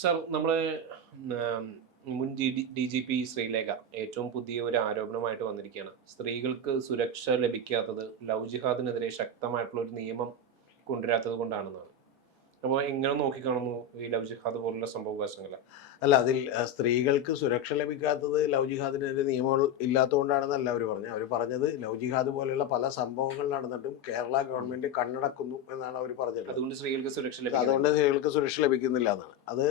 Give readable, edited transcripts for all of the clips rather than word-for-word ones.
Sir, നമ്മള് മുൻ D G P Sreelekha ഏറ്റവും പുതിയ ഒരു ആരോപണമായിട്ട് വന്നിരിക്കുകയാണ്. സ്ത്രീകൾക്ക് സുരക്ഷ ലഭിക്കാത്തത് ലവ് ജിഹാദിനെതിരെ ശക്തമായിട്ടുള്ള ഒരു നിയമം കൊണ്ടുവരാത്തത് കൊണ്ടാണെന്നാണ്. അപ്പോൾ എങ്ങനെ നോക്കിക്കാണുന്നു ഈ ലവ് ജിഹാദ് പോലുള്ള സംഭവവികാസങ്ങളെ? അല്ല, അതിൽ സ്ത്രീകൾക്ക് സുരക്ഷ ലഭിക്കാത്തത് ലവ് ജിഹാദിനെതിരെ നിയമങ്ങൾ ഇല്ലാത്തതുകൊണ്ടാണെന്നല്ല അവർ പറഞ്ഞത്. അവർ പറഞ്ഞത് ലവ് ജിഹാദ് പോലെയുള്ള പല സംഭവങ്ങൾ നടന്നിട്ടും കേരള ഗവൺമെന്റ് കണ്ണടക്കുന്നു എന്നാണ് അവർ പറഞ്ഞത്. അതുകൊണ്ട് സ്ത്രീകൾക്ക് സുരക്ഷ ലഭിക്കുന്നില്ല. അതുകൊണ്ട് സ്ത്രീകൾക്ക് സുരക്ഷ ലഭിക്കുന്നില്ല എന്നാണ്. അത്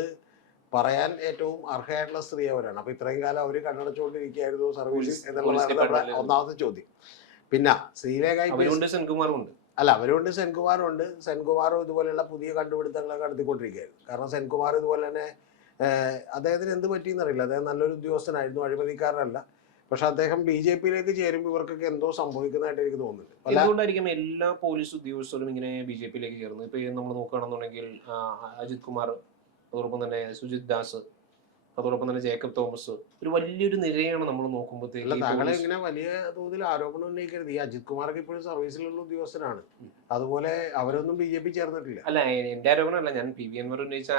പറയാൻ ഏറ്റവും അർഹയായിട്ടുള്ള സ്ത്രീ അവരാണ്. അപ്പൊ ഇത്രയും കാലം അവർ കണ്ണടച്ചുകൊണ്ടിരിക്കുകയായിരുന്നു സർവീസിൽ എന്നുള്ളതാണ് നമ്മുടെ ഒന്നാമത്തെ ചോദ്യം. പിന്നെ ശ്രീലേഖ സെൻകുമാറുണ്ട്. അല്ല, അവരുണ്ട്, സെൻകുമാറുണ്ട്. സെൻകുമാറും ഇതുപോലെയുള്ള പുതിയ കണ്ടുപിടുത്തങ്ങളൊക്കെ നടത്തിക്കൊണ്ടിരിക്കുകയായിരുന്നു. കാരണം സെൻകുമാർ ഇതുപോലെ തന്നെ അദ്ദേഹത്തിന് എന്ത് പറ്റിയെന്നറിയില്ല. അദ്ദേഹം നല്ലൊരു ഉദ്യോഗസ്ഥനായിരുന്നു, അഴിമതിക്കാരനല്ല. പക്ഷെ അദ്ദേഹം BJP-യിലേക്ക് ചേരുമ്പോൾ ഇവർക്കൊക്കെ എന്തോ സംഭവിക്കുന്നതായിട്ട് എനിക്ക് തോന്നുന്നുണ്ട്. എന്തുകൊണ്ടായിരിക്കും എല്ലാ പോലീസ് ഉദ്യോഗസ്ഥരും ഇങ്ങനെ BJP-യിലേക്ക് ചേർന്നത്? ഇപ്പൊ നമ്മൾ നോക്കുകയാണെന്നുണ്ടെങ്കിൽ അജിത് കുമാർ, അതോടൊപ്പം തന്നെ സുജിത് ദാസ്, അതോടൊപ്പം തന്നെ ജേക്കബ് തോമസ്, ഒരു വലിയൊരു നിരയാണ് നമ്മൾ നോക്കുമ്പോഴത്തേക്ക്. താങ്കളെ ഇങ്ങനെ വലിയ തോതിൽ ആരോപണം ഉന്നയിക്കരുത്. ഈ അജിത് കുമാർക്ക് ഇപ്പോഴും സർവീസിലുള്ള ഉദ്യോഗസ്ഥനാണ്. അതുപോലെ അവരൊന്നും BJP ചേർന്നിട്ടില്ല. അല്ല, എന്റെ ആരോപണമല്ല, ഞാൻ PV Anwar ഉന്നയിച്ച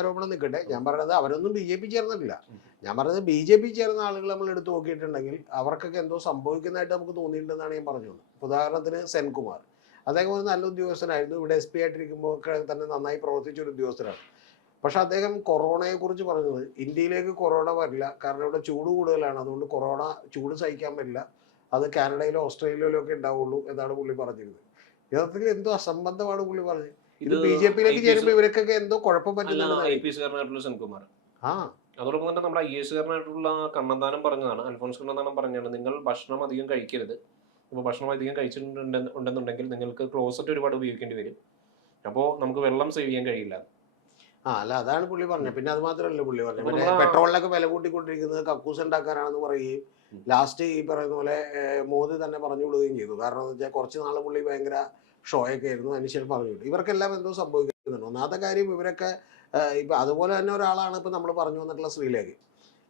ആരോപണം നിൽക്കട്ടെ. ഞാൻ പറഞ്ഞത് അവരൊന്നും BJP ചേർന്നിട്ടില്ല. ഞാൻ പറഞ്ഞത് BJP ചേർന്ന ആളുകൾ നമ്മൾ എടുത്ത് നോക്കിയിട്ടുണ്ടെങ്കിൽ അവർക്കൊക്കെ എന്തോ സംഭവിക്കുന്നതായിട്ട് നമുക്ക് തോന്നിയിട്ടുണ്ടെന്നാണ് ഞാൻ പറഞ്ഞത്. ഉദാഹരണത്തിന് സെൻകുമാർ, അദ്ദേഹം ഒരു നല്ല ഉദ്യോഗസ്ഥനായിരുന്നു. ഇവിടെ SP ആയിട്ടിരിക്കുമ്പോൾ തന്നെ നന്നായി പ്രവർത്തിച്ച ഒരു ഉദ്യോഗസ്ഥനാണ്. പക്ഷെ അദ്ദേഹം കൊറോണയെ കുറിച്ച് പറഞ്ഞത് ഇന്ത്യയിലേക്ക് കൊറോണ വരില്ല, കാരണം ഇവിടെ ചൂട് കൂടുതലാണ്, അതുകൊണ്ട് കൊറോണ ചൂട് സഹിക്കാൻ പറ്റില്ല, അത് കാനഡയിലോ ഓസ്ട്രേലിയയിലോ ഒക്കെ ഉണ്ടാവുള്ളൂ എന്നാണ് പുള്ളി പറഞ്ഞിരുന്നത്. യഥാർത്ഥത്തിൽ എന്തോ അസംബന്ധമാണ് പുള്ളി പറഞ്ഞത്. ഇത് BJP-യിലേക്ക് ചേരുമ്പോൾ ഇവർക്കൊക്കെ എന്തോ കുഴപ്പം പറ്റുന്നുണ്ട്. സെൻകുമാർ അതോടൊപ്പം തന്നെ നമ്മുടെ IAS കാരനായിട്ടുള്ള കണ്ണന്താനം പറഞ്ഞതാണ്, അൽഫോൺസ് കണ്ണന്താനം പറഞ്ഞാണ്, നിങ്ങൾ ഭക്ഷണം അധികം കഴിക്കരുത്. ഇപ്പോൾ ഭക്ഷണം അധികം കഴിച്ചിട്ടുണ്ടെന്നുണ്ടെങ്കിൽ നിങ്ങൾക്ക് ക്ലോസറ്റ് ഒരുപാട് ഉപയോഗിക്കേണ്ടി വരും. അപ്പോൾ നമുക്ക് വെള്ളം സേവ് ചെയ്യാൻ കഴിയില്ല. അല്ല, അതാണ് പുള്ളി പറഞ്ഞത്. പിന്നെ അത് മാത്രമല്ല പുള്ളി പറഞ്ഞത്, പിന്നെ പെട്രോളിനൊക്കെ വില കൂട്ടിക്കൊണ്ടിരിക്കുന്നത് കക്കൂസ് ഉണ്ടാക്കാനാണെന്ന് പറയുകയും ലാസ്റ്റ് ഈ പറയുന്ന പോലെ മോദി തന്നെ പറഞ്ഞു വിടുകയും ചെയ്തു. കാരണം എന്ന് വെച്ചാൽ കുറച്ച് നാൾ പുള്ളി ഭയങ്കര ഷോയൊക്കെ ആയിരുന്നു, അതിനുശേഷം പറഞ്ഞു വിട്ടു. ഇവർക്കെല്ലാം എന്തോ സംഭവിക്കുന്നുണ്ട്. ഒന്നാമത്തെ കാര്യം, ഇവരൊക്കെ ഇപ്പം അതുപോലെ തന്നെ ഒരാളാണ് ഇപ്പം നമ്മൾ പറഞ്ഞു വന്നിട്ടുള്ള ശ്രീലേഖ.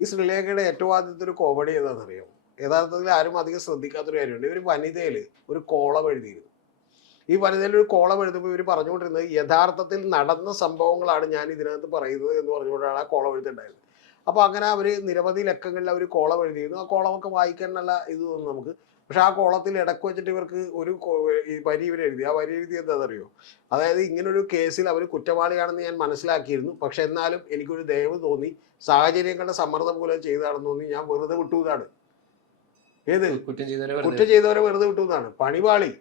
ഈ ശ്രീലേഖയുടെ ഏറ്റവും ആദ്യത്തെ ഒരു കോമഡി ഏതാണെന്നറിയാം? യഥാർത്ഥത്തിൽ ആരും അധികം ശ്രദ്ധിക്കാത്തൊരു കാര്യമുണ്ട്. ഇവർ വനിതയിൽ ഒരു കോളം എഴുതിയിരുന്നു. ഈ വനിതയിൽ ഒരു കോളം എഴുതുമ്പോൾ ഇവർ പറഞ്ഞുകൊണ്ടിരുന്നത് യഥാർത്ഥത്തിൽ നടന്ന സംഭവങ്ങളാണ് ഞാൻ ഇതിനകത്ത് പറയുന്നത് എന്ന് പറഞ്ഞുകൊണ്ടാണ് ആ കോളം എഴുതുണ്ടായത്. അപ്പോൾ അങ്ങനെ അവർ നിരവധി ലക്കങ്ങളിൽ അവർ കോളം എഴുതിയിരുന്നു. ആ കോളമൊക്കെ വായിക്കാൻ നല്ല ഇത് തോന്നും നമുക്ക്. പക്ഷെ ആ കോളത്തിൽ ഇടക്ക് വെച്ചിട്ട് ഇവർക്ക് ഒരു വരി ഇവർ എഴുതി. ആ വരി എഴുതി എന്താണെന്നറിയോ? അതായത് ഇങ്ങനൊരു കേസിൽ അവർ കുറ്റവാളിയാണെന്ന് ഞാൻ മനസ്സിലാക്കിയിരുന്നു, പക്ഷെ എന്നാലും എനിക്കൊരു ദയവ് തോന്നി, സാഹചര്യങ്ങളുടെ സമ്മർദ്ദം മൂലം ചെയ്തതാണെന്ന് തോന്നി, ഞാൻ വെറുതെ വിട്ടുന്നതാണ്. ഏത് കുറ്റം ചെയ്തവരെ വെറുതെ വിട്ടുന്നതാണ്. പണിപാളി.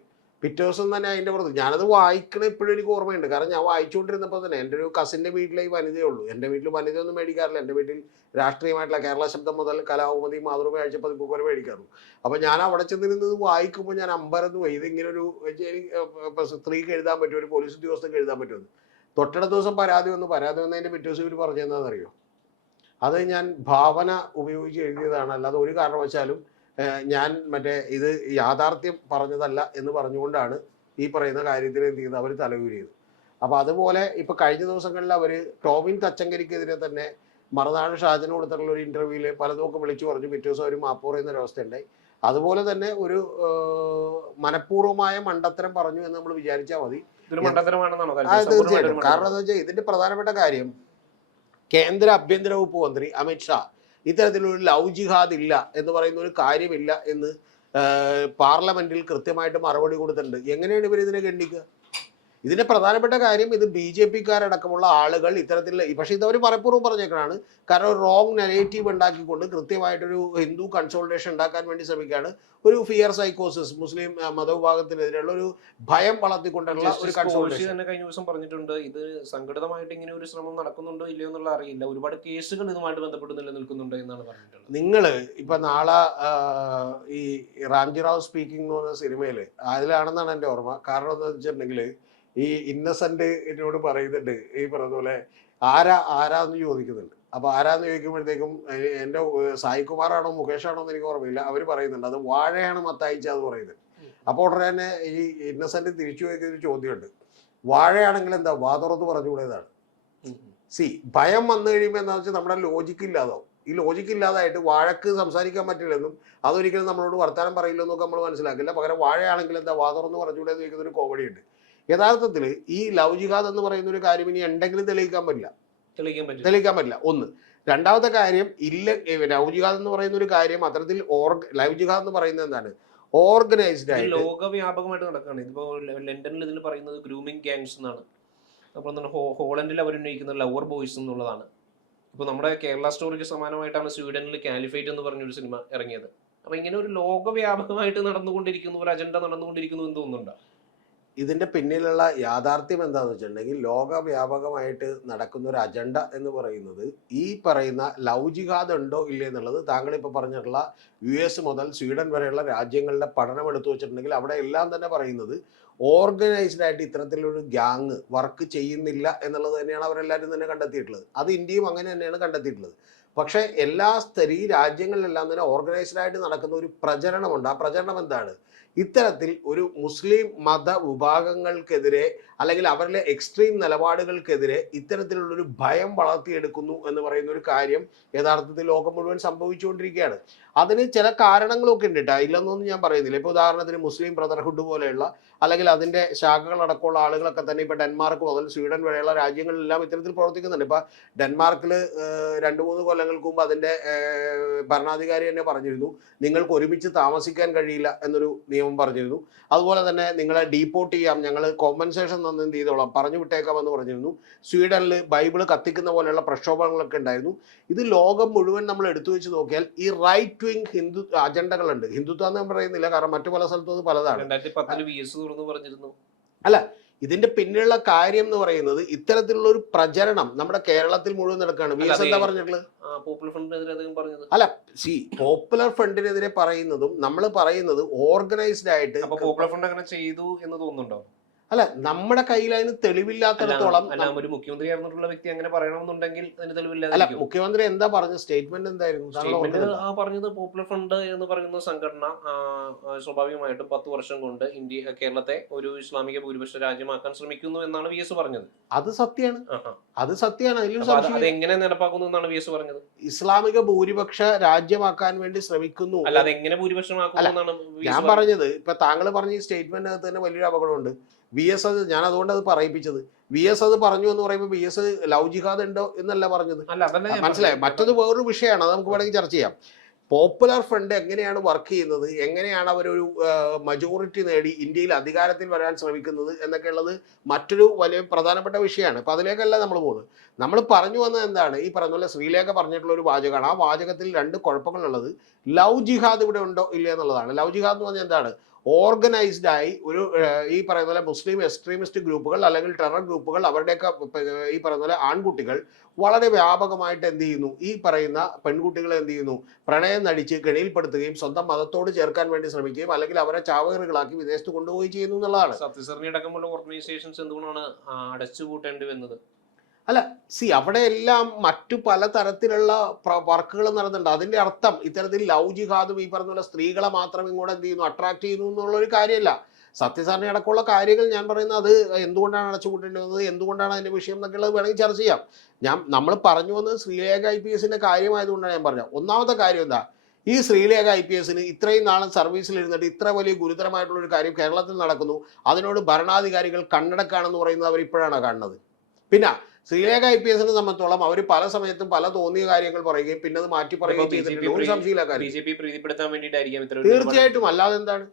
പിറ്റേ ദിവസം തന്നെ അതിൻ്റെ പുറത്ത് ഞാനത് വായിക്കണ ഇപ്പോഴും എനിക്ക് ഓർമ്മയുണ്ട്. കാരണം ഞാൻ വായിച്ചുകൊണ്ടിരുന്നപ്പോൾ തന്നെ എൻ്റെ ഒരു കസിൻ്റെ വീട്ടിലെ ഈ വനിതയേ ഉള്ളൂ. എൻ്റെ വീട്ടിൽ വനിതയൊന്നും മേടിക്കാറില്ല. എൻ്റെ വീട്ടിൽ രാഷ്ട്രീയമായിട്ടുള്ള കേരള ശബ്ദം മുതൽ കലാഭവതി, മാതൃഭൂമി, ആഴ്ചപ്പതിപ്പൊക്കെ വരെ മേടിക്കാറുള്ളൂ. അപ്പോൾ ഞാൻ അവിടെ ചെന്നിരുന്നത് വായിക്കുമ്പോൾ ഞാൻ അമ്പരന്ന് പോയി. ഇതിങ്ങനൊരു സ്ത്രീക്ക് എഴുതാൻ പറ്റും, ഒരു പോലീസ് ഉദ്യോഗസ്ഥർക്ക് എഴുതാൻ പറ്റുമെന്ന്. തൊട്ടടുത്ത ദിവസം പരാതി വന്നതിൻ്റെ പിറ്റേ ദിവസം ഇവർ പറഞ്ഞതെന്നറിയോ? അത് ഞാൻ ഭാവന ഉപയോഗിച്ച് എഴുതിയതാണ്, അല്ലാതെ ഒരു കാരണവശാലും ഞാൻ ഇത് യാഥാർത്ഥ്യം പറഞ്ഞതല്ല എന്ന് പറഞ്ഞുകൊണ്ടാണ് ഈ പറയുന്ന കാര്യത്തിൽ എന്ത് ചെയ്തത്, അവർ തലയൂരിയത്. അപ്പോൾ അതുപോലെ ഇപ്പോൾ കഴിഞ്ഞ ദിവസങ്ങളിൽ അവർ ടോമിൻ തച്ചങ്കരിക്കെതിരെ തന്നെ മറുനാട് ഷാജന് കൊടുത്തിട്ടുള്ള ഒരു ഇന്റർവ്യൂവിൽ പലതുമൊക്കെ വിളിച്ചു പറഞ്ഞു. പിറ്റേ ദിവസം അവർ മാപ്പ് പറയുന്ന ഒരവസ്ഥയുണ്ടായി. അതുപോലെ തന്നെ ഒരു മനഃപൂർവ്വമായ മണ്ടത്തരം പറഞ്ഞു എന്ന് നമ്മൾ വിചാരിച്ചാൽ മതി. തീർച്ചയായിട്ടും. കാരണം എന്താ വെച്ചാൽ ഇതിന്റെ പ്രധാനപ്പെട്ട കാര്യം, കേന്ദ്ര ആഭ്യന്തര വകുപ്പ് മന്ത്രി അമിത്ഷാ ഇത്തരത്തിലൊരു ലവ് ജിഹാദ് ഇല്ല എന്ന് പറയുന്ന ഒരു കാര്യമില്ല എന്ന് പാർലമെന്റിൽ കൃത്യമായിട്ട് മറുപടി കൊടുത്തിട്ടുണ്ട്. എങ്ങനെയാണ് ഇവർ ഇതിനെ ഖണ്ഡിക്കുക? ഇതിന്റെ പ്രധാനപ്പെട്ട കാര്യം, ഇത് BJP-ക്കാരടക്കമുള്ള ആളുകൾ ഇത്തരത്തിലുള്ള, പക്ഷേ ഇതവർ മനഃപൂർവ്വം പറഞ്ഞേക്കാണ്. കാരണം ഒരു റോങ് നെഗറ്റീവ് ഉണ്ടാക്കിക്കൊണ്ട് കൃത്യമായിട്ടൊരു ഹിന്ദു കൺസോൾട്ടേഷൻ ഉണ്ടാക്കാൻ വേണ്ടി ശ്രമിക്കുകയാണ്. ഒരു ഫിയർ സൈക്കോസിസ്, മുസ്ലിം മതവിഭാഗത്തിനെതിരെയുള്ള ഒരു ഭയം വളർത്തിക്കൊണ്ടുള്ള ഒരു കൺസോൾട്ടേഷൻ. കഴിഞ്ഞ ദിവസം പറഞ്ഞിട്ടുണ്ട്, ഇത് സംഘടിതമായിട്ട് ഇങ്ങനെ ഒരു ശ്രമം നടക്കുന്നുണ്ടോ ഇല്ലയോ എന്നുള്ള അറിയില്ല, ഒരുപാട് കേസുകൾ ഇതുമായിട്ട് ബന്ധപ്പെട്ട് നിലനിൽക്കുന്നുണ്ട് എന്നാണ് പറഞ്ഞിട്ടുള്ളത്. നിങ്ങൾ ഇപ്പൊ നാളെ ഈ റാംജി റാവു സ്പീക്കിംഗ് എന്ന് പറഞ്ഞ സിനിമയില് അതിലാണെന്നാണ് എൻ്റെ ഓർമ്മ. കാരണം എന്താ വെച്ചിട്ടുണ്ടെങ്കിൽ ഈ ഇന്നസെന്റ് എന്നോട് പറയുന്നുണ്ട്, ഈ പറഞ്ഞ പോലെ ആരാന്ന് ചോദിക്കുന്നുണ്ട്. അപ്പൊ ആരാന്ന് ചോദിക്കുമ്പോഴത്തേക്കും എൻ്റെ സായികുമാറാണോ മുകേഷാണോ എന്ന് എനിക്ക് ഓർമ്മയില്ല, അവർ പറയുന്നുണ്ട് അത് വാഴയാണ് മത്തായിച്ച എന്ന് പറയുന്നത്. അപ്പോൾ ഉടനെ തന്നെ ഈ ഇന്നസെന്റ് തിരിച്ചു ചോദിക്കുന്ന ഒരു ചോദ്യമുണ്ട്, വാഴയാണെങ്കിൽ എന്താ വാ തുറന്ന് പറഞ്ഞുകൂടേതാണ്. ഭയം വന്നു കഴിയുമ്പോൾ എന്താ വെച്ചാൽ നമ്മുടെ ലോജിക്ക് ഇല്ലാതാവും. ഈ ലോജിക്ക് ഇല്ലാതായിട്ട് വാഴക്ക് സംസാരിക്കാൻ പറ്റില്ലെന്നും അതൊരിക്കലും നമ്മളോട് വർത്താനം പറയില്ലെന്നൊക്കെ നമ്മൾ മനസ്സിലാക്കില്ല. പകരം വാഴയാണെങ്കിൽ എന്താ വാ തുറന്ന് പറഞ്ഞുകൂടെ ചോദിക്കുന്ന ഒരു കോമഡി ഉണ്ട്. യഥാർത്ഥത്തിൽ ഈ ലവ് ജിഹാദ് എന്ന് പറയുന്ന ഒരു കാര്യം ഇനി ഉണ്ടെങ്കിലും തെളിയിക്കാൻ പറ്റില്ല. തെളിയിക്കാൻ പറ്റും. തെളിയിക്കാൻ പറ്റില്ല. ഒന്ന്. രണ്ടാമത്തെ കാര്യം ലവ് ജിഹാദ് എന്ന് പറയുന്ന ഒരു കാര്യം അത്തരത്തിൽ ലവ് ജിഹാദ് എന്ന് പറയുന്നത് എന്താണ്, ഓർഗനൈസ്ഡ് ആയിട്ട് ലോകവ്യാപകമായിട്ട് നടക്കുകയാണ്. ഇതിപ്പോ ലണ്ടനിൽ ഇതിൽ പറയുന്നത് ഗ്രൂമിംഗ് ഗാങ്സ് എന്നാണ്. അപ്പോൾ എന്താണ് ഹോളണ്ടിൽ അവരുന്നയിക്കുന്നത് ലവർ ബോയ്സ് എന്നുള്ളതാണ്. ഇപ്പോൾ നമ്മുടെ കേരള സ്റ്റോറിക്ക് സമാനമായിട്ടാണ് സ്വീഡനിൽ കാലിഫൈറ്റ് എന്ന് പറഞ്ഞൊരു സിനിമ ഇറങ്ങിയത്. അപ്പോൾ ഇങ്ങനെ ഒരു ലോകവ്യാപകമായിട്ട് നടന്നുകൊണ്ടിരിക്കുന്നു, ഒരു അജണ്ട നടന്നുകൊണ്ടിരിക്കുന്നു എന്ന് തോന്നുന്നുണ്ടോ? ഇതിന്റെ പിന്നിലുള്ള യാഥാർത്ഥ്യം എന്താണെന്ന് വെച്ചിട്ടുണ്ടെങ്കിൽ ലോകവ്യാപകമായിട്ട് നടക്കുന്ന ഒരു അജണ്ട എന്ന് പറയുന്നത് ഈ പറയുന്ന ലവ് ജിഹാദ് ഉണ്ടോ ഇല്ലേ എന്നുള്ളത് താങ്കൾ ഇപ്പോൾ പറഞ്ഞിട്ടുള്ള US മുതൽ സ്വീഡൻ വരെയുള്ള രാജ്യങ്ങളുടെ പഠനം എടുത്തു വെച്ചിട്ടുണ്ടെങ്കിൽ അവിടെ എല്ലാം തന്നെ പറയുന്നത് ഓർഗനൈസ്ഡ് ആയിട്ട് ഇത്തരത്തിലൊരു ഗ്യാങ് വർക്ക് ചെയ്യുന്നില്ല എന്നുള്ളത് തന്നെയാണ് അവരെല്ലാവരും തന്നെ കണ്ടെത്തിയിട്ടുള്ളത്. അത് ഇന്ത്യയും അങ്ങനെ തന്നെയാണ് കണ്ടെത്തിയിട്ടുള്ളത്. പക്ഷേ ഈ രാജ്യങ്ങളിലെല്ലാം തന്നെ ഓർഗനൈസ്ഡ് ആയിട്ട് നടക്കുന്ന ഒരു പ്രചരണമുണ്ട്. ആ പ്രചരണം എന്താണ്? ഇത്തരത്തിൽ ഒരു മുസ്ലിം മത വിഭാഗങ്ങൾക്കെതിരെ അല്ലെങ്കിൽ അവരിലെ എക്സ്ട്രീം നിലപാടുകൾക്കെതിരെ ഇത്തരത്തിലുള്ളൊരു ഭയം വളർത്തിയെടുക്കുന്നു എന്ന് പറയുന്ന ഒരു കാര്യം യഥാർത്ഥത്തിൽ ലോകം മുഴുവൻ സംഭവിച്ചുകൊണ്ടിരിക്കുകയാണ്. അതിന് ചില കാരണങ്ങളൊക്കെ ഉണ്ട് കേട്ടോ, ഇല്ലെന്നൊന്നും ഞാൻ പറയുന്നില്ല. ഇപ്പോൾ ഉദാഹരണത്തിന് മുസ്ലിം ബ്രദർഹുഡ് പോലെയുള്ള അല്ലെങ്കിൽ അതിൻ്റെ ശാഖകളടക്കമുള്ള ആളുകളൊക്കെ തന്നെ ഇപ്പോൾ ഡെൻമാർക്ക് മുതൽ സ്വീഡൻ വരെയുള്ള രാജ്യങ്ങളിലെല്ലാം ഇത്തരത്തിൽ പ്രവർത്തിക്കുന്നുണ്ട്. ഇപ്പോൾ ഡെൻമാർക്കിൽ 2-3 കൊല്ലങ്ങൾക്ക് മുമ്പ് അതിൻ്റെ ഭരണാധികാരി തന്നെ പറഞ്ഞിരുന്നു നിങ്ങൾക്ക് ഒരുമിച്ച് താമസിക്കാൻ കഴിയില്ല എന്നൊരു നിയമം പറഞ്ഞിരുന്നു. അതുപോലെ തന്നെ നിങ്ങളെ ഡീപ്പോർട്ട് ചെയ്യാം, ഞങ്ങൾ കോമ്പൻസേഷൻ തന്ന് എന്ത് ചെയ്തോളാം, പറഞ്ഞു വിട്ടേക്കാമെന്ന് പറഞ്ഞിരുന്നു. സ്വീഡനിൽ ബൈബിള് കത്തിക്കുന്ന പോലെയുള്ള പ്രക്ഷോഭങ്ങളൊക്കെ ഉണ്ടായിരുന്നു. ഇത് ലോകം മുഴുവൻ നമ്മൾ എടുത്തു വെച്ച് നോക്കിയാൽ ഈ റൈറ്റ് വിങ് ഹിന്ദു അജണ്ടകളുണ്ട്. ഹിന്ദുത്വം എന്ന് പറയുന്നില്ല, കാരണം മറ്റു പല സ്ഥലത്തും അത് പലതാണ്. 2010 പറഞ്ഞിരുന്നു. അല്ല, ഇതിന്റെ പിന്നിലുള്ള കാര്യം എന്ന് പറയുന്നത് ഇത്തരത്തിലുള്ള ഒരു പ്രചരണം നമ്മുടെ കേരളത്തിൽ മുഴുവൻ നടക്കുകയാണ്. VS എന്താ പറഞ്ഞിട്ടുള്ളത്? അല്ല, പോപ്പുലർ ഫ്രണ്ടിനെതിരെ പറയുന്നതും നമ്മൾ പറയുന്നത് ഓർഗനൈസ്ഡ് ആയിട്ട് പോപ്പുലർ ഫ്രണ്ട് അങ്ങനെ ചെയ്തു എന്ന് തോന്നുന്നുണ്ടോ? അല്ല, നമ്മുടെ കയ്യിൽ അതിന് തെളിവില്ലാത്തടത്തോളം ഒരു മുഖ്യമന്ത്രി ആയിരുന്നിട്ടുള്ള വ്യക്തി അങ്ങനെ പറയണമെന്നുണ്ടെങ്കിൽ അതിന് തെളിവില്ലാതെ. അല്ല, മുഖ്യമന്ത്രി എന്താ പറഞ്ഞ സ്റ്റേറ്റ്മെന്റ് എന്തായിരുന്നു? പറഞ്ഞത് പോപ്പുലർ ഫ്രണ്ട് എന്ന് പറയുന്ന സംഘടന സ്വാഭാവികമായിട്ടും 10 വർഷം കൊണ്ട് കേരളത്തെ ഒരു ഇസ്ലാമിക ഭൂരിപക്ഷ രാജ്യമാക്കാൻ ശ്രമിക്കുന്നു എന്നാണ് VS പറഞ്ഞത്. അത് സത്യമാണ്, അത് സത്യമാണ്. അത് എങ്ങനെ നടപ്പാക്കുന്നു എന്നാണ് VS പറഞ്ഞത്. ഇസ്ലാമിക ഭൂരിപക്ഷ രാജ്യമാക്കാൻ വേണ്ടി ശ്രമിക്കുന്നു. അല്ല, അത് എങ്ങനെ ഭൂരിപക്ഷമാക്കുന്നു എന്നാണ് ഞാൻ പറഞ്ഞത്. ഇപ്പൊ താങ്കൾ പറഞ്ഞ ഈ സ്റ്റേറ്റ്മെന്റിനകത്ത് തന്നെ വലിയൊരു അപകടമുണ്ട്. VS അത് ഞാൻ അതുകൊണ്ട് അത് പറയിപ്പിച്ചത്. VS അത് പറഞ്ഞു എന്ന് പറയുമ്പോൾ VS ലവ് ജിഹാദ് ഉണ്ടോ എന്നല്ല പറഞ്ഞത്, മനസ്സിലായി. മറ്റത് വേറൊരു വിഷയമാണ്, അത് നമുക്ക് വേണമെങ്കിൽ ചർച്ച ചെയ്യാം. പോപ്പുലർ ഫ്രണ്ട് എങ്ങനെയാണ് വർക്ക് ചെയ്യുന്നത്, എങ്ങനെയാണ് അവരൊരു മജോറിറ്റി നേടി ഇന്ത്യയിൽ അധികാരത്തിൽ വരാൻ ശ്രമിക്കുന്നത് എന്നൊക്കെയുള്ളത് മറ്റൊരു വലിയ പ്രധാനപ്പെട്ട വിഷയമാണ്. അപ്പം അതിലേക്കല്ല നമ്മൾ പോകുന്നത്. നമ്മൾ പറഞ്ഞു വന്നത് എന്താണ്, ഈ പറഞ്ഞ പോലെ ശ്രീലേഖ പറഞ്ഞിട്ടുള്ള ഒരു വാചകമാണ്. ആ വാചകത്തിൽ 2 കുഴപ്പങ്ങളുള്ളത്. ലവ് ജിഹാദ് ഇവിടെ ഉണ്ടോ ഇല്ല എന്നുള്ളതാണ്. ലവ് ജിഹാദ് എന്ന് പറഞ്ഞാൽ എന്താണ്? ഓർഗനൈസ്ഡ് ആയി ഒരു ഈ പറയുന്ന പോലെ മുസ്ലിം എക്സ്ട്രീമിസ്റ്റ് ഗ്രൂപ്പുകൾ അല്ലെങ്കിൽ ടെറർ ഗ്രൂപ്പുകൾ അവരുടെയൊക്കെ ഈ പറയുന്ന പോലെ ആൺകുട്ടികൾ വളരെ വ്യാപകമായിട്ട് എന്ത് ചെയ്യുന്നു, ഈ പറയുന്ന പെൺകുട്ടികളെ എന്ത് ചെയ്യുന്നു, പ്രണയം നടിച്ച് കെണിയിൽപ്പെടുത്തുകയും സ്വന്തം മതത്തോട് ചേർക്കാൻ വേണ്ടി ശ്രമിക്കുകയും അല്ലെങ്കിൽ അവരെ ചാവകറുകളാക്കി വിദേശത്ത് കൊണ്ടുപോയി ചെയ്യുന്നു എന്നുള്ളതാണ്. സത്യസരണി അടക്കമുള്ള ഓർഗനൈസേഷൻസ് എന്തുകൊണ്ടാണ് അടച്ചുപൂട്ടേണ്ടി വന്നത്? അല്ല, അവിടെ എല്ലാം മറ്റു പലതരത്തിലുള്ള വർക്കുകൾ നടന്നുണ്ട്. അതിന്റെ അർത്ഥം ഇത്തരത്തിൽ ലവ് ജിഹാദും ഈ പറഞ്ഞ പോലെ സ്ത്രീകളെ മാത്രം ഇങ്ങോട്ട് എന്ത് ചെയ്യുന്നു, അട്രാക്ട് ചെയ്യുന്നു എന്നുള്ളൊരു കാര്യമല്ല. സത്യസാരണ അടക്കമുള്ള കാര്യങ്ങൾ ഞാൻ പറയുന്നത് അത് എന്തുകൊണ്ടാണ് അടച്ചുപൂട്ടേണ്ടത്, എന്തുകൊണ്ടാണ് അതിന്റെ വിഷയം എന്നൊക്കെയുള്ളത് വേണമെങ്കിൽ ചർച്ച ചെയ്യാം. നമ്മൾ പറഞ്ഞു വന്നത് ശ്രീലേഖ IPSന്റെ കാര്യമായതുകൊണ്ടാണ് ഞാൻ പറഞ്ഞത്. ഒന്നാമത്തെ കാര്യം എന്താ, ഈ ശ്രീലേഖ IPSന് ഇത്രയും നാളും സർവീസിൽ ഇരുന്നിട്ട് ഇത്ര വലിയ ഗുരുതരമായിട്ടുള്ള ഒരു കാര്യം കേരളത്തിൽ നടക്കുന്നു, അതിനോട് ഭരണാധികാരികൾ കണ്ണടക്കാണെന്ന് പറയുന്നത് അവർ ഇപ്പോഴാണ് കാണുന്നത്. പിന്നെ ശ്രീലേഖ IPSനെ സംബന്ധിച്ചോളം അവർ പല സമയത്തും പല തോന്നിയ കാര്യങ്ങൾ പറയുകയും പിന്നെ അത് മാറ്റി പറയുകയും ചെയ്തിട്ടുണ്ട്. തീർച്ചയായിട്ടും, അല്ലാതെ എന്താണ്.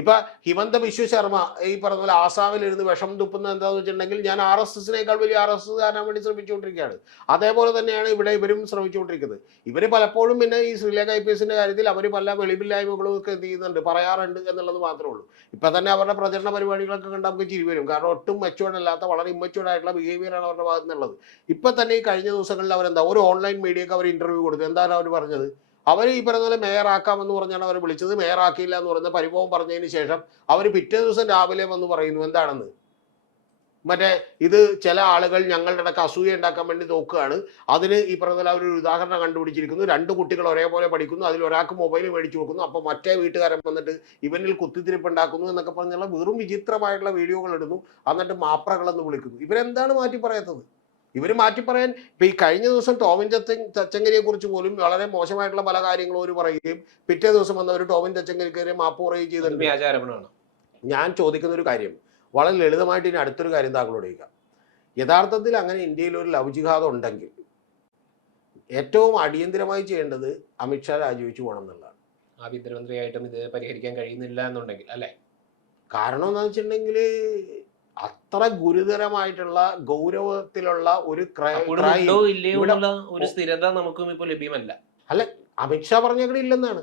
ഇപ്പൊ ഹിമന്ത ബിശ്വ ശർമ്മ ഈ പറഞ്ഞ പോലെ ആസാമിൽ ഇരുന്ന് വിഷം തുപ്പുന്നത് എന്താണെന്ന് വെച്ചിട്ടുണ്ടെങ്കിൽ ഞാൻ RSSനേക്കാൾ വലിയ RSS കാണാൻ വേണ്ടി ശ്രമിച്ചുകൊണ്ടിരിക്കുകയാണ്. അതേപോലെ തന്നെയാണ് ഇവിടെ ഇവരും ശ്രമിച്ചുകൊണ്ടിരിക്കുന്നത്. ഇവർ പലപ്പോഴും പിന്നെ ഈ ശ്രീലേഖ IPSന്റെ കാര്യത്തിൽ അവർ പല വെളിവില്ലായ്മകളും ഒക്കെ എന്ത് ചെയ്യുന്നുണ്ട്, പറയാറുണ്ട് എന്നുള്ളത് മാത്രമേ ഉള്ളൂ. ഇപ്പൊ തന്നെ അവരുടെ പ്രചരണ പരിപാടികളൊക്കെ കണ്ട് നമുക്ക് ചിരി വരും. കാരണം ഒട്ടും മെച്ചുവേർഡ് അല്ലാത്ത വളരെ ഇമ്മച്ചുവേർഡ് ആയിട്ടുള്ള ബിഹേവിയറാണ് അവരുടെ ഭാഗത്ത് നിന്നുള്ളത്. ഇപ്പൊ തന്നെ ഈ കഴിഞ്ഞ ദിവസങ്ങളിൽ അവരെന്താ ഒരു ഓൺലൈൻ മീഡിയക്ക് അവർ ഇന്റർവ്യൂ കൊടുത്തു. എന്താണ് അവർ പറഞ്ഞത്? അവർ ഈ പറഞ്ഞ പോലെ മേയറാക്കാമെന്ന് പറഞ്ഞാണ് അവർ വിളിച്ചത്. മേയറാക്കിയില്ല എന്ന് പറയുന്ന പരിഭവം പറഞ്ഞതിന് ശേഷം അവർ പിറ്റേ ദിവസം രാവിലെ വന്ന് പറയുന്നു എന്താണെന്ന്, മറ്റേ ഇത് ചില ആളുകൾ ഞങ്ങളുടെ ഇടയ്ക്ക് അസൂയ ഉണ്ടാക്കാൻ വേണ്ടി നോക്കുകയാണ്. അതിന് ഈ പറഞ്ഞ പോലെ അവരൊരു ഉദാഹരണം കണ്ടുപിടിച്ചിരിക്കുന്നു. 2 കുട്ടികൾ ഒരേപോലെ പഠിക്കുന്നു, അതിൽ ഒരാൾക്ക് മൊബൈൽ മേടിച്ചു കൊടുക്കുന്നു, അപ്പോൾ മറ്റേ വീട്ടുകാരൻ വന്നിട്ട് ഇവനിൽ കുത്തിത്തിരിപ്പുണ്ടാക്കുന്നു എന്നൊക്കെ പറഞ്ഞുള്ള വെറും വിചിത്രമായിട്ടുള്ള വീഡിയോകൾ ഇടുന്നു. എന്നിട്ട് മാപ്രകളെന്ന് വിളിക്കുന്നു. ഇവരെന്താണ് മാറ്റി പറയാത്തത്? ഇവർ മാറ്റി പറയാൻ ഇപ്പൊ ഈ കഴിഞ്ഞ ദിവസം ടോമിൻ തച്ചങ്കരിയെ കുറിച്ച് പോലും വളരെ മോശമായിട്ടുള്ള പല കാര്യങ്ങളും അവർ പറയുകയും പിറ്റേ ദിവസം വന്നവർ ടോമിൻ തച്ചങ്കരിക്കെതിരെ മാപ്പ് പറയുകയും ചെയ്തിട്ടുണ്ട്. ഞാൻ ചോദിക്കുന്ന ഒരു കാര്യം വളരെ ലളിതമായിട്ട് ഇനി അടുത്തൊരു കാര്യം താങ്കളോട് ചോദിക്കാം. യഥാർത്ഥത്തിൽ അങ്ങനെ ഇന്ത്യയിൽ ഒരു ലവ് ജിഹാദ് ഉണ്ടെങ്കിൽ ഏറ്റവും അടിയന്തരമായി ചെയ്യേണ്ടത് അമിത്ഷാ രാജിവെച്ച് പോകണം എന്നുള്ളതാണ്. ആഭ്യന്തരമന്ത്രിയായിട്ടും ഇത് പരിഹരിക്കാൻ കഴിയുന്നില്ല എന്നുണ്ടെങ്കിൽ അല്ലേ? കാരണം എന്താണെന്ന് വെച്ചിട്ടുണ്ടെങ്കിൽ അത്ര ഗുരുതരമായിട്ടുള്ള ഗൗരവത്തിലുള്ള ഒരു ഒരു സ്ഥിരത നമുക്കും ഇപ്പോൾ ലഭ്യമല്ല. അല്ല, അമിത്ഷാ പറഞ്ഞേക്കണ ഇല്ലെന്നാണ്.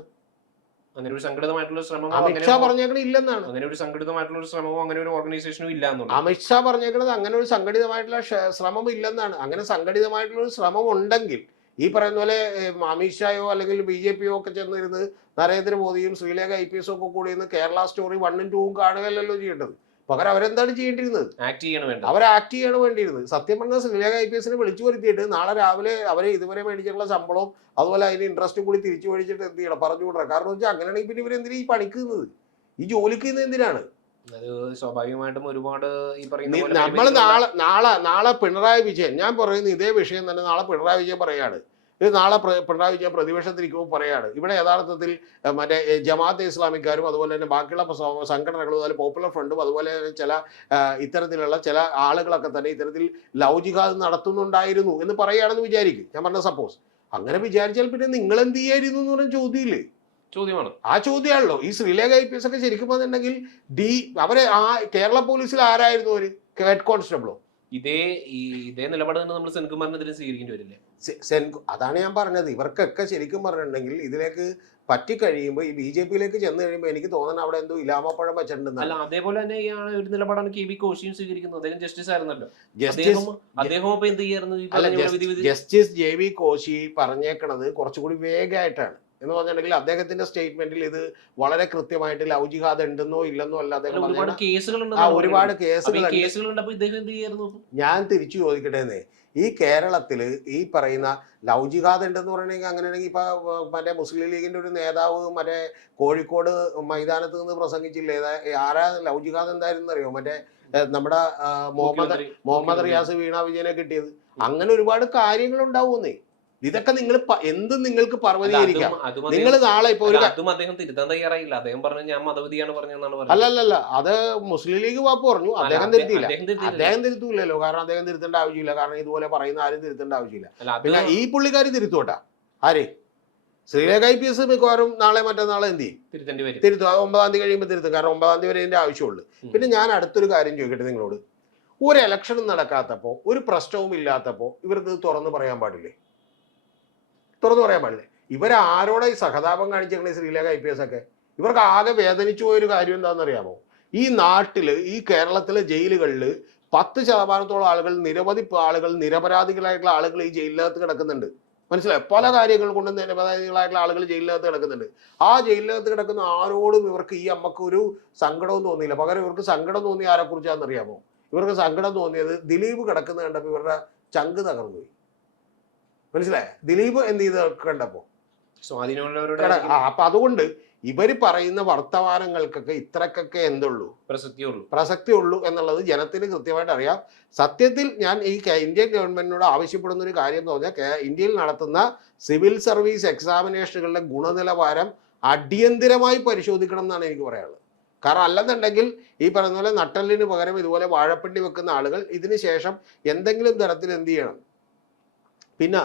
അങ്ങനെ ഒരു സംഘടിതമായിട്ടുള്ള ശ്രമമോ അമിത്ഷാ പറഞ്ഞേക്കണ ഇല്ലെന്നാണ്. അങ്ങനെ ഒരു സംഘടിതമായിട്ടുള്ള ഒരു ശ്രമമോ അങ്ങനെ ഒരു ഓർഗനൈസേഷനും ഇല്ല എന്നുള്ളത്. അമിത്ഷാ പറഞ്ഞേക്കണത് അങ്ങനെ ഒരു സംഘടിതമായിട്ടുള്ള ശ്രമം ഇല്ലെന്നാണ്. അങ്ങനെ സംഘടിതമായിട്ടുള്ള ഒരു ശ്രമം ഉണ്ടെങ്കിൽ ഈ പറയുന്ന പോലെ അമിത്ഷായോ അല്ലെങ്കിൽ BJPയോ ഒക്കെ ചെന്നിരുന്ന് നരേന്ദ്രമോദിയും ശ്രീലേഖ IPS ഒക്കെ കൂടി ഇന്ന് കേരള സ്റ്റോറി 1ഉം 2ഉം കാണുകയല്ലല്ലോ ചെയ്യേണ്ടത്. പകരം അവരെന്താണ് ചെയ്യേണ്ടിയിരുന്നത്? അവർ ആക്ട് ചെയ്യണം വേണ്ടിയിരുന്നത്. സത്യം പറഞ്ഞാൽ ശ്രീലേഖ IPSനെ വിളിച്ചു വരുത്തിയിട്ട് നാളെ രാവിലെ അവരെ ഇതുവരെ മേടിച്ചിട്ടുള്ള ശമ്പളവും അതുപോലെ അതിന് ഇൻട്രസ്റ്റും കൂടി തിരിച്ചു മേടിച്ചിട്ട് എന്ത് ചെയ്യണം, പറഞ്ഞു വിടണം. കാരണം വെച്ചാൽ അങ്ങനെയാണെങ്കിൽ പിന്നെ ഇവരെന്തിനാ ഈ പണിക്ക് നിന്നത്, ഈ ജോലിക്ക് നിന്നത് എന്തിനാണ്? അത് സ്വാഭാവികമായിട്ടും ഒരുപാട് ഈ പറയുന്ന നമ്മൾ നാളെ പിണറായി വിജയൻ, ഞാൻ പറയുന്നത് ഇതേ വിഷയം തന്നെ നാളെ പിണറായി വിജയൻ പറയാണ്. ഇത് നാളെ പിണറായി വിജയൻ പ്രതിപക്ഷത്തിരിക്കുമ്പോൾ പറയാണ് ഇവിടെ യഥാർത്ഥത്തിൽ മറ്റേ ജമാഅത്തെ ഇസ്ലാമിക്കാരും അതുപോലെ തന്നെ ബാക്കിയുള്ള സംഘടനകളും അതുപോലെ പോപ്പുലർ ഫ്രണ്ടും അതുപോലെ ചില ഇത്തരത്തിലുള്ള ചില ആളുകളൊക്കെ തന്നെ ഇത്തരത്തിൽ ലവ് ജിഹാദ് നടത്തുന്നുണ്ടായിരുന്നു എന്ന് പറയുകയാണെന്ന് വിചാരിക്കും. ഞാൻ പറഞ്ഞ സപ്പോസ് അങ്ങനെ വിചാരിച്ചാൽ പിന്നെ നിങ്ങൾ എന്ത് ചെയ്യായിരുന്നു എന്ന് പറഞ്ഞ ചോദ്യമില്ലേ? ചോദ്യമാണ്. ആ ചോദ്യമാണല്ലോ. ഈ ശ്രീലേഖ IPS ഒക്കെ ശരിക്കും പറഞ്ഞിട്ടുണ്ടെങ്കിൽ അവരെ ആ കേരള പോലീസിൽ ആരായിരുന്നു ഒരു ഹെഡ് കോൺസ്റ്റബിളോ? ഇതേ നിലപാട് തന്നെ നമ്മൾ സെൻകുമാറിനെതിരെ സ്വീകരിക്കേണ്ടി വരില്ലേ? അതാണ് ഞാൻ പറഞ്ഞത്. ഇവർക്കൊക്കെ ശരിക്കും പറഞ്ഞിട്ടുണ്ടെങ്കിൽ ഇതിലേക്ക് പറ്റിക്കഴിയുമ്പോൾ ഈ BJPയിലേക്ക് ചെന്ന് കഴിയുമ്പോൾ എനിക്ക് തോന്നുന്നത് അവിടെ എന്തോ ഇലാമപ്പഴം വെച്ചിട്ടുണ്ടെന്ന്. അല്ല, അതേപോലെ തന്നെ ഒരു നിലപാടാണ് KB കോശിയും സ്വീകരിക്കുന്നത്. അദ്ദേഹം ജസ്റ്റിസ് ആയിരുന്നല്ലോ. ജസ്റ്റിസ് JV കോശി പറഞ്ഞേക്കണത് കുറച്ചുകൂടി വേഗമായിട്ടാണ് എന്ന് പറഞ്ഞിട്ടുണ്ടെങ്കിൽ അദ്ദേഹത്തിന്റെ സ്റ്റേറ്റ്മെന്റിൽ ഇത് വളരെ കൃത്യമായിട്ട് ലവ് ജിഹാദ് ഉണ്ടെന്നോ ഇല്ലെന്നോ അല്ല അദ്ദേഹം ഒരുപാട് കേസുകൾ. ഞാൻ തിരിച്ചു ചോദിക്കട്ടെ, ഈ കേരളത്തില് ഈ പറയുന്ന ലവ് ജിഹാദ് ഉണ്ടെന്ന് പറയണെങ്കിൽ അങ്ങനെയാണെങ്കിൽ ഇപ്പൊ മറ്റേ മുസ്ലിം ലീഗിന്റെ ഒരു നേതാവ് മറ്റേ കോഴിക്കോട് മൈതാനത്ത് നിന്ന് പ്രസംഗിച്ചില്ലേ? ആരാ ലവ് ജിഹാദ് എന്തായിരുന്നു അറിയോ? മറ്റേ നമ്മുടെ മുഹമ്മദ് റിയാസ് വീണ വിജയനെ കിട്ടിയത്. അങ്ങനെ ഒരുപാട് കാര്യങ്ങൾ ഉണ്ടാവുന്നേ. ഇതൊക്കെ നിങ്ങൾ എന്തും നിങ്ങൾക്ക് പർവ്വതീകരിക്കാം. നിങ്ങൾ നാളെ ഇപ്പൊ അല്ലല്ല അത് മുസ്ലിം ലീഗ് വാപ്പ് പറഞ്ഞു, അദ്ദേഹം തിരുത്തിയില്ല. അദ്ദേഹം തിരുത്തൂലല്ലോ, കാരണം അദ്ദേഹം തിരുത്തേണ്ട ആവശ്യമില്ല. കാരണം ഇതുപോലെ പറയുന്ന ആരും തിരുത്തേണ്ട ആവശ്യമില്ല. പിന്നെ ഈ പുള്ളിക്കാരി തിരുത്തോട്ടാ ആരെ? ശ്രീലേഖ IPS മിക്കവാറും നാളെ മറ്റന്നാളെ എന്ത് ചെയ്യും? തിരുത്തും. അത് 9-ാം തീയതി കഴിയുമ്പോൾ തിരുത്തും. കാരണം 9-ാം തീയതി വരെ ഇതിന്റെ ആവശ്യമുള്ളൂ. പിന്നെ ഞാൻ അടുത്തൊരു കാര്യം ചോദിക്കട്ടെ നിങ്ങളോട്. ഒരു ഇലക്ഷനും നടക്കാത്തപ്പോ ഒരു പ്രശ്നവും ഇല്ലാത്തപ്പോ ഇവർക്ക് തുറന്നു പറയാൻ പാടില്ലേ? തുറന്നു പറയാൻ പാടില്ലേ? ഇവരാരോടെ ഈ സഹതാപം കാണിച്ചിരിക്കണ ശ്രീലേഖ IPS ഒക്കെ? ഇവർക്ക് ആകെ വേദനിച്ചു പോയൊരു കാര്യം എന്താണെന്നറിയാമോ? ഈ നാട്ടില് ഈ കേരളത്തിലെ ജയിലുകളിൽ 10% ആളുകൾ, നിരവധി ആളുകൾ, നിരപരാധികളായിട്ടുള്ള ആളുകൾ ഈ ജയിലിനകത്ത് കിടക്കുന്നുണ്ട്. മനസ്സിലായോ? പല കാര്യങ്ങൾ കൊണ്ട് നിരപരാധികളായിട്ടുള്ള ആളുകൾ ജയിലിനകത്ത് കിടക്കുന്നുണ്ട്. ആ ജയിലിനകത്ത് കിടക്കുന്ന ആരോടും ഇവർക്ക് ഈ അമ്മക്ക് ഒരു സങ്കടവും തോന്നിയില്ല. പകരം ഇവർക്ക് സങ്കടം തോന്നിയ ആരെ കുറിച്ചാണെന്നറിയാമോ? ഇവർക്ക് സങ്കടം തോന്നിയത് ദിലീപ് കിടക്കുന്ന കണ്ടപ്പോൾ ഇവരുടെ ചങ്ക് തകർന്നു പോയി. മനസ്സിലായ? ദിലീപ് എന്ത് ചെയ്ത് കണ്ടപ്പോ അപ്പൊ അതുകൊണ്ട് ഇവര് പറയുന്ന വർത്തമാനങ്ങൾക്കൊക്കെ ഇത്രക്കൊക്കെ എന്തുള്ളൂ, പ്രസക്തി ഉള്ളൂ എന്നുള്ളത് ജനത്തിന് കൃത്യമായിട്ട് അറിയാം. സത്യത്തിൽ ഞാൻ ഈ ഇന്ത്യൻ ഗവൺമെന്റിനോട് ആവശ്യപ്പെടുന്ന ഒരു കാര്യം എന്ന് പറഞ്ഞാൽ ഇന്ത്യയിൽ നടത്തുന്ന സിവിൽ സർവീസ് എക്സാമിനേഷനുകളുടെ ഗുണനിലവാരം അടിയന്തിരമായി പരിശോധിക്കണം എന്നാണ് എനിക്ക് പറയാനുള്ളത്. കാരണം അല്ലെന്നുണ്ടെങ്കിൽ ഈ പറയുന്ന പോലെ നട്ടലിന് പകരം ഇതുപോലെ വാഴപ്പിണ്ടി വെക്കുന്ന ആളുകൾ ഇതിന് ശേഷം എന്തെങ്കിലും തരത്തിൽ എന്ത് ചെയ്യണം. പിന്നെ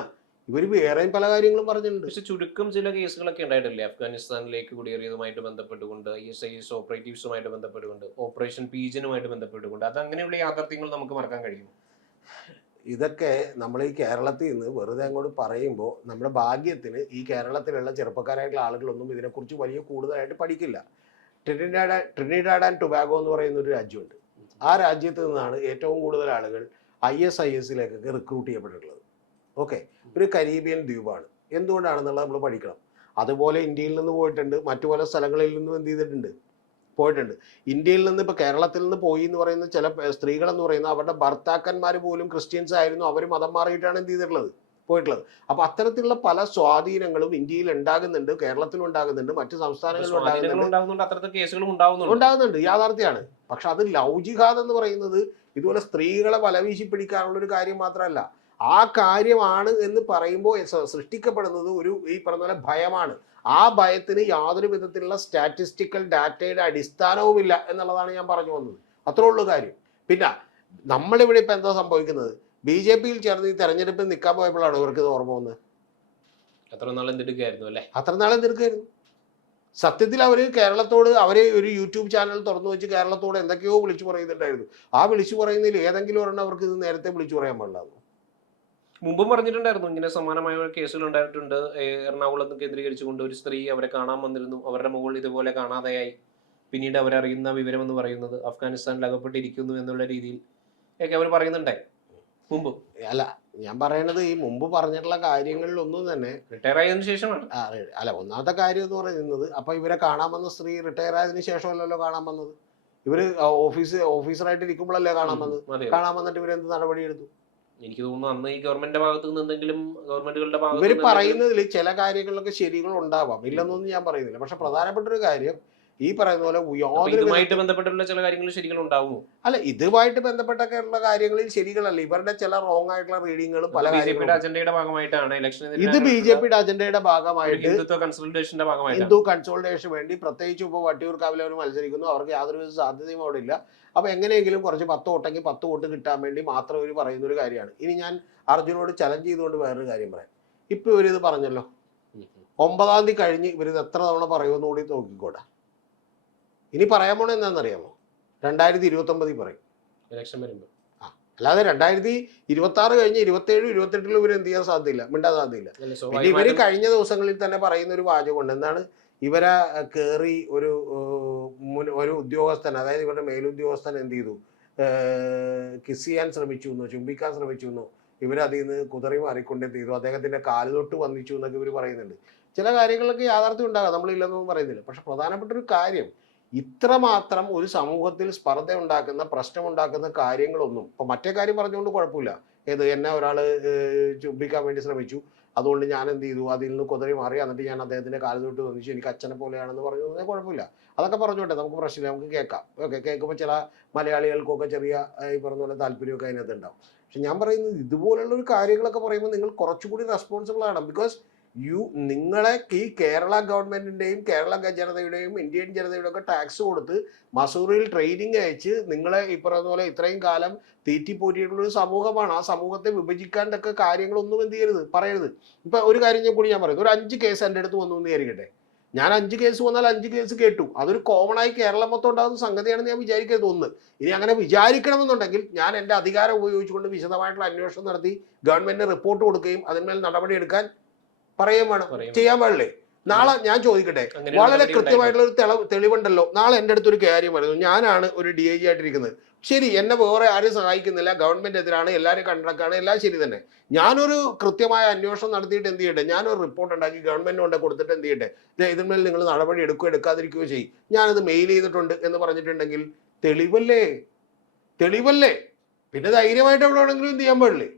ഇവർ വേറെയും പല കാര്യങ്ങളും പറഞ്ഞിട്ടുണ്ട്. പക്ഷെ ചുരുക്കം ചില കേസുകളൊക്കെ ഉണ്ടായിട്ടില്ലേ? അഫ്ഗാനിസ്ഥാനിലേക്ക് കുടിയേറിയതുമായിട്ട് ബന്ധപ്പെട്ടുകൊണ്ട്, ISIS ഓപ്പറേറ്റീവ്സുമായിട്ട് ബന്ധപ്പെട്ടുകൊണ്ട്, ഓപ്പറേഷൻ പീജനുമായിട്ട് ബന്ധപ്പെട്ടുകൊണ്ട്, അത് അങ്ങനെയുള്ള യാഥാർത്ഥ്യങ്ങൾ നമുക്ക് മറക്കാൻ കഴിയുമോ? ഇതൊക്കെ നമ്മൾ ഈ കേരളത്തിൽ നിന്ന് വെറുതെ അങ്ങോട്ട് പറയുമ്പോൾ നമ്മുടെ ഭാഗ്യത്തിന് ഈ കേരളത്തിലുള്ള ചെറുപ്പക്കാരായിട്ടുള്ള ആളുകളൊന്നും ഇതിനെക്കുറിച്ച് വലിയ കൂടുതലായിട്ട് പഠിക്കില്ല. ട്രിനിഡാഡ് ആൻഡ് ടൊബാഗോ എന്ന് പറയുന്ന ഒരു രാജ്യമുണ്ട്. ആ രാജ്യത്ത് നിന്നാണ് ഏറ്റവും കൂടുതൽ ആളുകൾ ISISലേക്കൊക്കെ റിക്രൂട്ട് ചെയ്യപ്പെട്ടിട്ടുള്ളത്. ഓക്കെ, ഒരു കരീബിയൻ ദ്വീപാണ്. എന്തുകൊണ്ടാണെന്നുള്ളത് നമ്മൾ പഠിക്കണം. അതുപോലെ ഇന്ത്യയിൽ നിന്ന് പോയിട്ടുണ്ട്, മറ്റു പല സ്ഥലങ്ങളിൽ നിന്നും എന്ത് ചെയ്തിട്ടുണ്ട്, പോയിട്ടുണ്ട്. ഇന്ത്യയിൽ നിന്ന് ഇപ്പോൾ കേരളത്തിൽ നിന്ന് പോയി എന്ന് പറയുന്ന ചില സ്ത്രീകളെന്ന് പറയുന്ന അവരുടെ ഭർത്താക്കന്മാർ പോലും ക്രിസ്ത്യൻസ് ആയിരുന്നു. അവർ മതം മാറിയിട്ടാണ് എന്ത് ചെയ്തിട്ടുള്ളത്, പോയിട്ടുള്ളത്. അപ്പൊ അത്തരത്തിലുള്ള പല സ്വാധീനങ്ങളും ഇന്ത്യയിൽ ഉണ്ടാകുന്നുണ്ട്, കേരളത്തിലും ഉണ്ടാകുന്നുണ്ട്, മറ്റു സംസ്ഥാനങ്ങളിലും ഉണ്ടാകുന്നുണ്ട്. യാഥാർത്ഥ്യമാണ്. പക്ഷെ അത് ലവ് ജിഹാദ് എന്ന് പറയുന്നത് ഇതുപോലെ സ്ത്രീകളെ വലവീശി പിടിക്കാനുള്ള ഒരു കാര്യം മാത്രമല്ല. ആ കാര്യമാണ് എന്ന് പറയുമ്പോൾ സൃഷ്ടിക്കപ്പെടുന്നത് ഒരു ഈ പറഞ്ഞ പോലെ ഭയമാണ്. ആ ഭയത്തിന് യാതൊരു വിധത്തിലുള്ള സ്റ്റാറ്റിസ്റ്റിക്കൽ ഡാറ്റയുടെ അടിസ്ഥാനവുമില്ല എന്നുള്ളതാണ് ഞാൻ പറഞ്ഞു വന്നത്. അത്രേ ഉള്ളൂ കാര്യം. പിന്നെ നമ്മളിവിടെ ഇപ്പൊ എന്താ സംഭവിക്കുന്നത്? BJP-യിൽ ചേർന്ന് ഈ തെരഞ്ഞെടുപ്പിൽ നിൽക്കാൻ പോയപ്പോഴാണ് ഇവർക്ക് ഇത് ഓർമ്മ വന്നത്. അത്ര നാൾ എന്തെടുക്കായിരുന്നു അല്ലേ? അത്ര നാളെ എന്തെടുക്കായിരുന്നു. സത്യത്തിൽ അവര് കേരളത്തോട് അവര് ഒരു യൂട്യൂബ് ചാനൽ തുറന്നു വെച്ച് കേരളത്തോട് എന്തൊക്കെയോ വിളിച്ചു പറയുന്നുണ്ടായിരുന്നു. ആ വിളിച്ചു പറയുന്നതിൽ ഏതെങ്കിലും ഒരെണ്ണം അവർക്ക് ഇത് നേരത്തെ വിളിച്ചു പറയാൻ പാടില്ലായിരുന്നു. മുമ്പും പറഞ്ഞിട്ടുണ്ടായിരുന്നു ഇങ്ങനെ സമാനമായ കേസുകൾ ഉണ്ടായിട്ടുണ്ട്. എറണാകുളത്ത് കേന്ദ്രീകരിച്ചുകൊണ്ട് ഒരു സ്ത്രീ അവരെ കാണാൻ വന്നിരുന്നു. അവരുടെ മുകളിൽ ഇതുപോലെ കാണാതെയായി. പിന്നീട് അവരറിയുന്ന വിവരം എന്ന് പറയുന്നത് അഫ്ഗാനിസ്ഥാനിൽ അകപ്പെട്ടിരിക്കുന്നു എന്നുള്ള രീതിയിൽ ഒക്കെ അവർ പറയുന്നുണ്ടായി മുമ്പ്. അല്ല, ഞാൻ പറയണത് ഈ മുമ്പ് പറഞ്ഞിട്ടുള്ള കാര്യങ്ങളിലൊന്നും തന്നെ റിട്ടയർ ആയതിനു ശേഷമാണ്. അല്ല, ഒന്നാമത്തെ കാര്യം എന്ന് പറയുന്നത്, അപ്പൊ ഇവരെ കാണാൻ വന്ന സ്ത്രീ റിട്ടയർ ആയതിനു ശേഷമല്ലല്ലോ കാണാൻ വന്നത്. ഇവര് ഓഫീസറായിട്ട് ഇരിക്കുമ്പോഴല്ലേ കാണാൻ വന്നത്. കാണാൻ വന്നിട്ട് ഇവരെന്ത് നടപടി എടുത്തു? എനിക്ക് തോന്നുന്നു അന്ന് ഈ ഗവൺമെന്റിന്റെ ഭാഗത്ത് നിന്ന് എന്തെങ്കിലും ഗവൺമെന്റുകളുടെ ഇവര് പറയുന്നതിൽ ചില കാര്യങ്ങളിലൊക്കെ ശരികൾ ഉണ്ടാവാം, ഇല്ലെന്നൊന്നും ഞാൻ പറയുന്നില്ല. പക്ഷെ പ്രധാനപ്പെട്ട ഒരു കാര്യം ഈ പറയുന്ന പോലെ ഇതുമായിട്ട് ബന്ധപ്പെട്ടുള്ള ചില കാര്യങ്ങൾ ശരികൾ ഉണ്ടാവുമോ? അല്ല, ഇതുമായിട്ട് ബന്ധപ്പെട്ടൊക്കെയുള്ള കാര്യങ്ങളിൽ ശരികളല്ല. ഇവരുടെ ചില റോങ് ആയിട്ടുള്ള റീഡിങ്ങുകളും പല ബിജെപിയുടെ അജണ്ടയുടെ ഭാഗമായിട്ടാണ് ഇലക്ഷൻ. ഇത് BJP-യുടെ അജണ്ടയുടെ ഭാഗമായിട്ട് ഹിന്ദുത്വ കൺസോളിഡേഷന്റെ ഭാഗമായിട്ട് ഹിന്ദു കൺസോളിഡേഷൻ വേണ്ടി പ്രത്യേകിച്ച് ഇപ്പോൾ വട്ടിയൂർക്കാവിൽ അവർ മത്സരിക്കുന്നു. അവർക്ക് യാതൊരു സാധ്യതയും അവിടെ ഇല്ല. അപ്പൊ എങ്ങനെയെങ്കിലും കുറച്ച് 10 വോട്ടെങ്കിൽ 10 വോട്ട് കിട്ടാൻ വേണ്ടി മാത്രം ഇവർ പറയുന്ന ഒരു കാര്യമാണ്. ഇനി ഞാൻ അർജുനോട് ചലഞ്ച് ചെയ്തുകൊണ്ട് വേറൊരു കാര്യം പറയാം. ഇപ്പൊ ഇവരിത് പറഞ്ഞല്ലോ, 9-ാം തീയതി കഴിഞ്ഞ് ഇവരിത് എത്ര തവണ പറയുമെന്ന് കൂടി നോക്കിക്കോട്ടെ. ഇനി പറയാൻ പോണ എന്താണെന്നറിയാമോ? 2029 പറയും ഇലക്ഷൻ വരുമ്പോൾ. അല്ലാതെ 2026 കഴിഞ്ഞ് 27, 28 ഇവർ എന്ത് ചെയ്യാൻ സാധ്യതയില്ല, മിണ്ടാൻ സാധ്യതയില്ല. പിന്നെ ഇവര് കഴിഞ്ഞ ദിവസങ്ങളിൽ തന്നെ പറയുന്ന ഒരു വാചകമുണ്ട്. എന്താണ്? ഇവരെ കയറി ഒരു ഉദ്യോഗസ്ഥൻ, അതായത് ഇവരുടെ മേലുദ്യോഗസ്ഥൻ എന്ത് ചെയ്തു, കിസ് ചെയ്യാൻ ശ്രമിച്ചു എന്നോ ചുംബിക്കാൻ ശ്രമിച്ചു എന്നോ ഇവരതിൽ നിന്ന് കുതറി മാറിക്കൊണ്ട് എന്ത് ചെയ്തു, അദ്ദേഹത്തിന്റെ കാലുതൊട്ട് വന്നിച്ചു എന്നൊക്കെ ഇവർ പറയുന്നുണ്ട്. ചില കാര്യങ്ങളൊക്കെ യാഥാർത്ഥ്യം ഉണ്ടാകാം, നമ്മളില്ലെന്നൊന്നും പറയുന്നില്ല. പക്ഷെ പ്രധാനപ്പെട്ട ഒരു കാര്യം, ഇത്രമാത്രം ഒരു സമൂഹത്തിൽ സ്പർദ്ധ ഉണ്ടാക്കുന്ന, പ്രശ്നമുണ്ടാക്കുന്ന കാര്യങ്ങളൊന്നും ഇപ്പൊ മറ്റേ കാര്യം പറഞ്ഞുകൊണ്ട് കുഴപ്പമില്ല. എന്നെ ഒരാള് ചുംബിക്കാൻ വേണ്ടി ശ്രമിച്ചു, അതുകൊണ്ട് ഞാൻ എന്ത് ചെയ്തു, അതിൽ നിന്ന് കുതറി മാറി, എന്നിട്ട് ഞാൻ അദ്ദേഹത്തിന്റെ കാലുതൊട്ട് തോന്നിച്ചു, എനിക്ക് അച്ഛനെ പോലെയാണെന്ന് പറഞ്ഞു, കുഴപ്പമില്ല. അതൊക്കെ പറഞ്ഞോട്ടെ, നമുക്ക് പ്രശ്നമില്ല, നമുക്ക് കേൾക്കാം. ഓക്കെ, കേൾക്കുമ്പോൾ ചില മലയാളികൾക്കൊക്കെ ചെറിയ ഈ പറഞ്ഞ പോലെ താല്പര്യമൊക്കെ അതിനകത്ത് ഉണ്ടാവും. പക്ഷെ ഞാൻ പറയുന്നത്, ഇതുപോലുള്ള ഒരു കാര്യങ്ങളൊക്കെ പറയുമ്പോൾ നിങ്ങൾ കുറച്ചുകൂടി റെസ്പോൺസിബിൾ ആണ്. ബിക്കോസ് നിങ്ങളെ ഈ കേരള ഗവൺമെന്റിന്റെയും കേരള ജനതയുടെയും ഇന്ത്യൻ ജനതയുടെ ഒക്കെ ടാക്സ് കൊടുത്ത് മസൂറിയിൽ ട്രെയിനിങ് അയച്ച് നിങ്ങളെ ഈ പറയുന്ന പോലെ ഇത്രയും കാലം തീറ്റിപ്പോറ്റിയിട്ടുള്ള ഒരു സമൂഹമാണ്. ആ സമൂഹത്തെ വിഭജിക്കാണ്ടൊക്കെ കാര്യങ്ങളൊന്നും എന്ത് ചെയ്യരുത്, പറയരുത്. ഇപ്പൊ ഒരു കാര്യം കൂടി ഞാൻ പറയുന്നത്, ഒരു 5 കേസ് എൻ്റെ അടുത്ത് വന്നു എന്ന് വിചാരിക്കട്ടെ. ഞാൻ 5 കേസ് വന്നാൽ 5 കേസ് കേട്ടു. അതൊരു കോമൺ ആയി കേരളം മൊത്തം ഉണ്ടാകുന്ന സംഗതിയാണെന്ന് ഞാൻ വിചാരിക്കരുത്. ഒന്ന്, ഇനി അങ്ങനെ വിചാരിക്കണമെന്നുണ്ടെങ്കിൽ ഞാൻ എൻ്റെ അധികാരം ഉപയോഗിച്ചുകൊണ്ട് വിശദമായിട്ടുള്ള അന്വേഷണം നടത്തി ഗവൺമെന്റിന് റിപ്പോർട്ട് കൊടുക്കുകയും അതിന്മേൽ നടപടി എടുക്കാൻ പറയാൻ വേണം, ചെയ്യാൻ പാടില്ലേ? നാളെ ഞാൻ ചോദിക്കട്ടെ, വളരെ കൃത്യമായിട്ടുള്ള ഒരു തെളിവുണ്ടല്ലോ. നാളെ എൻ്റെ അടുത്തൊരു കാര്യം പറയുന്നു, ഞാനാണ് ഒരു DIG ആയിട്ടിരിക്കുന്നത്, ശരി, എന്നെ വേറെ ആരും സഹായിക്കുന്നില്ല, ഗവൺമെന്റ് എതിരാണ്, എല്ലാവരും കണ്ടക്കാണ്, എല്ലാം ശരി തന്നെ. ഞാനൊരു കൃത്യമായ അന്വേഷണം നടത്തിയിട്ട് എന്ത് ചെയ്യട്ടെ, ഞാനൊരു റിപ്പോർട്ട് ഉണ്ടാക്കി ഗവൺമെന്റിന് കൊണ്ട് കൊടുത്തിട്ട് എന്ത് ചെയ്യട്ടെ, ഇതിന്മേൽ നിങ്ങൾ നടപടി എടുക്കുകയോ എടുക്കാതിരിക്കുകയോ ചെയ്യും, ഞാനത് മെയിൽ ചെയ്തിട്ടുണ്ട് എന്ന് പറഞ്ഞിട്ടുണ്ടെങ്കിൽ തെളിവല്ലേ? പിന്നെ ധൈര്യമായിട്ട് എവിടെ വേണമെങ്കിലും എന്ത് ചെയ്യാൻ പാടില്ലേ?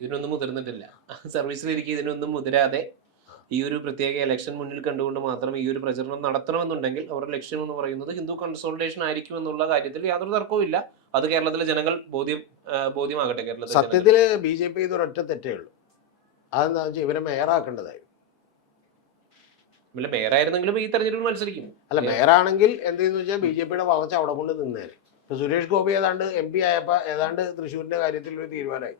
ഇതിനൊന്നും മുതിർന്നിട്ടില്ല. സർവീസിലിരിക്കുക ഇതിനൊന്നും മുതിരാതെ ഈ ഒരു പ്രത്യേക ഇലക്ഷൻ മുന്നിൽ കണ്ടുകൊണ്ട് മാത്രം ഈ ഒരു പ്രചരണം നടത്തണമെന്നുണ്ടെങ്കിൽ അവരുടെ ലക്ഷ്യം എന്ന് പറയുന്നത് ഹിന്ദു കൺസോളിഡേഷൻ ആയിരിക്കും എന്നുള്ള കാര്യത്തിൽ യാതൊരു തർക്കവും ഇല്ല. അത് കേരളത്തിലെ ജനങ്ങൾ ബോധ്യമാകട്ടെ. കേരളത്തിൽ സത്യത്തില് BJP ഇതൊരൊറ്റ തെറ്റേ ഉള്ളൂ. അതെന്താ വെച്ചാൽ ഇവരെ മേയറാക്കേണ്ടതായിരുന്നു. മേയറായിരുന്നെങ്കിലും ഈ തെരഞ്ഞെടുപ്പിൽ മത്സരിക്കും. അല്ല, മേയറാണെങ്കിൽ എന്ത് ചെയ്യുന്ന വെച്ചാൽ BJP-യുടെ വളർച്ച അവിടെ കൊണ്ട് നിന്നേനെ. ഇപ്പൊ സുരേഷ് ഗോപി ഏതാണ്ട് MP ആയപ്പോ ഏതാണ്ട് തൃശ്ശൂരിന്റെ കാര്യത്തിൽ ഒരു തീരുമാനമായി.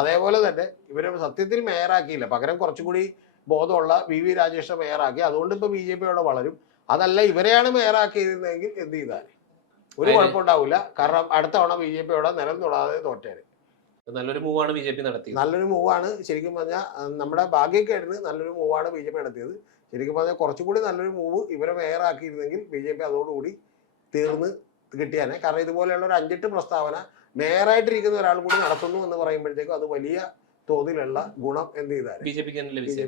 അതേപോലെ തന്നെ ഇവരെ സത്യത്തിൽ മേയറാക്കിയില്ല, പകരം കുറച്ചുകൂടി ബോധമുള്ള VV രാജേഷിനെ മേയറാക്കി. അതുകൊണ്ട് ഇപ്പൊ BJP അവിടെ വളരും. അതല്ല, ഇവരെയാണ് മേയറാക്കിയിരുന്നെങ്കിൽ എന്ത് ചെയ്താൽ ഒരു കുഴപ്പമുണ്ടാവില്ല. കാരണം അടുത്ത തവണ BJP അവിടെ നിലം തൊടാതെ തോറ്റേനെ. നല്ലൊരു മൂവാണ് BJP നടത്തിയത്. നല്ലൊരു മൂവാണ് ശരിക്കും പറഞ്ഞാൽ, നമ്മുടെ ഭാഗ്യക്കേടിന് നല്ലൊരു മൂവാണ് BJP നടത്തിയത്. ശരിക്കും പറഞ്ഞാൽ കുറച്ചുകൂടി നല്ലൊരു മൂവ് ഇവരെ മേയറാക്കിയിരുന്നെങ്കിൽ BJP അതോടുകൂടി തീർന്ന് കിട്ടിയാനെ. കാരണം ഇതുപോലെയുള്ള ഒരു 5-8 പ്രസ്താവന മേയറായിട്ടിരിക്കുന്ന ഒരാൾ കൂടി നടത്തുന്നു എന്ന് പറയുമ്പോഴത്തേക്കും അത് വലിയ തോതിലുള്ള ഗുണം എന്ത് ചെയ്താൽ BJP-ക്ക് ലഭിച്ചു.